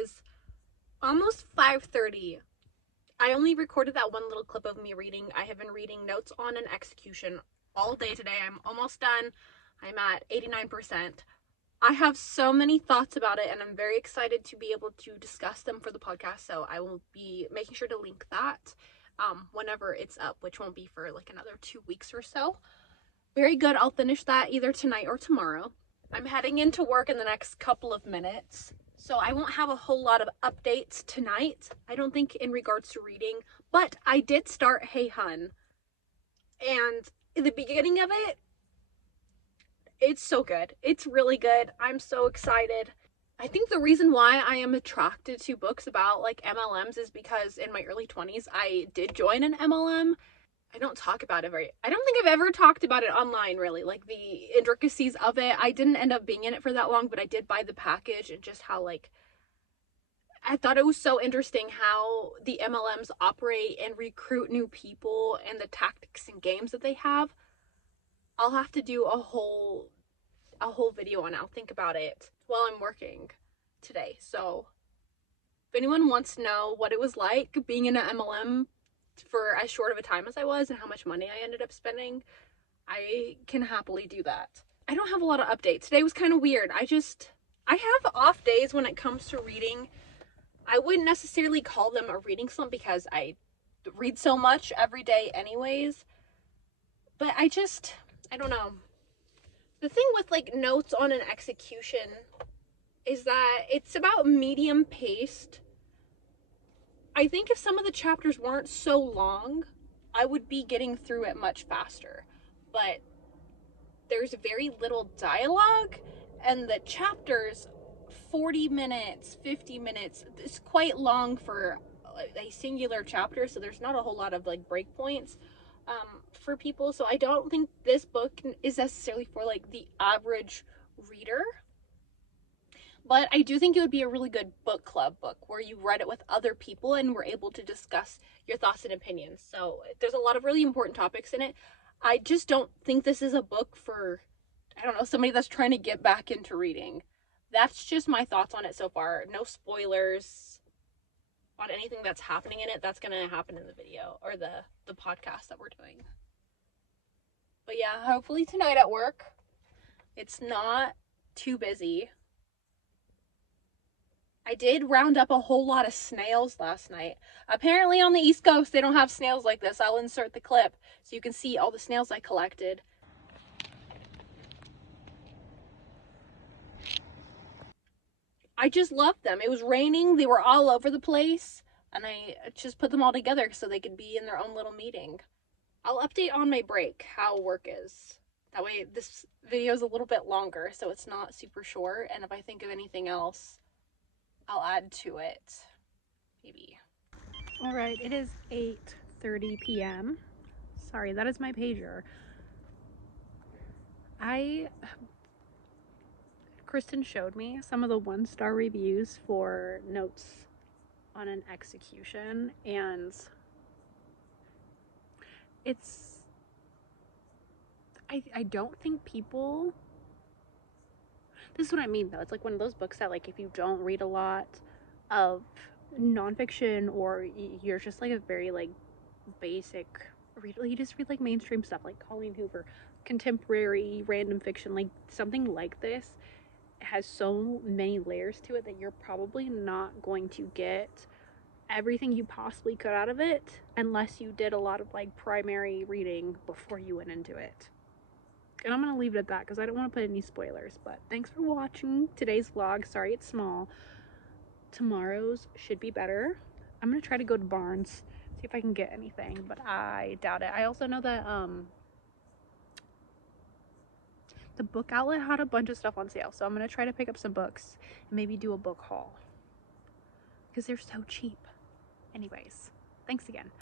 is almost 5:30. I only recorded that one little clip of me reading. I have been reading Notes on an Execution all day today. I'm almost done. I'm at 89%. I have so many thoughts about it, and I'm very excited to be able to discuss them for the podcast, so I will be making sure to link that whenever it's up, which won't be for like another 2 weeks or so. Very good. I'll finish that either tonight or tomorrow. I'm heading into work in the next couple of minutes, so I won't have a whole lot of updates tonight, I don't think, in regards to reading, but I did start Hey Hun, and in the beginning of it, it's so good. It's really good. I'm so excited. I think the reason why I am attracted to books about like MLMs is because in my early 20s, I did join an MLM. I don't talk about it I don't think I've ever talked about it online really, like the intricacies of it. I didn't end up being in it for that long, but I did buy the package, and just how like, I thought it was so interesting how the MLMs operate and recruit new people and the tactics and games that they have. I'll have to do a whole video on it. I'll think about it while I'm working today. So if anyone wants to know what it was like being in an MLM for as short of a time as I was and how much money I ended up spending, I can happily do that. I don't have a lot of updates. Today was kind of weird. I have off days when it comes to reading. I wouldn't necessarily call them a reading slump because I read so much every day anyways. But I don't know. The thing with like Notes on an Execution is that it's about medium paced. I think if some of the chapters weren't so long, I would be getting through it much faster. But there's very little dialogue, and the chapters, 40 minutes, 50 minutes, it's quite long for a singular chapter, so there's not a whole lot of like breakpoints for people. So I don't think this book is necessarily for like the average reader, but I do think it would be a really good book club book where you read it with other people and were able to discuss your thoughts and opinions. So there's a lot of really important topics in it. I just don't think this is a book for, I don't know, somebody that's trying to get back into reading. That's just my thoughts on it so far. No spoilers on anything that's happening in it. That's going to happen in the video or the podcast that we're doing. But yeah, hopefully tonight at work, it's not too busy. I did round up a whole lot of snails last night. Apparently on the East Coast, they don't have snails like this. I'll insert the clip so you can see all the snails I collected. I just loved them. It was raining. They were all over the place. And I just put them all together so they could be in their own little meeting. I'll update on my break how work is. That way this video is a little bit longer so it's not super short. And if I think of anything else, I'll add to it. Maybe. All right, it is 8:30 p.m. Sorry, that is my pager. Kristen showed me some of the 1-star reviews for Notes on an Execution, and I don't think people, this is what I mean though, it's like one of those books that like if you don't read a lot of nonfiction or you're just like a very like basic reader, you just read like mainstream stuff like Colleen Hoover, contemporary random fiction, like something like this has so many layers to it that you're probably not going to get everything you possibly could out of it unless you did a lot of like primary reading before you went into it. And I'm gonna leave it at that because I don't want to put any spoilers. But thanks for watching today's vlog. Sorry it's small. Tomorrow's should be better. I'm gonna try to go to Barnes, see if I can get anything, but I doubt it. I also know that the book outlet had a bunch of stuff on sale, so I'm gonna try to pick up some books and maybe do a book haul because they're so cheap. Anyways, thanks again.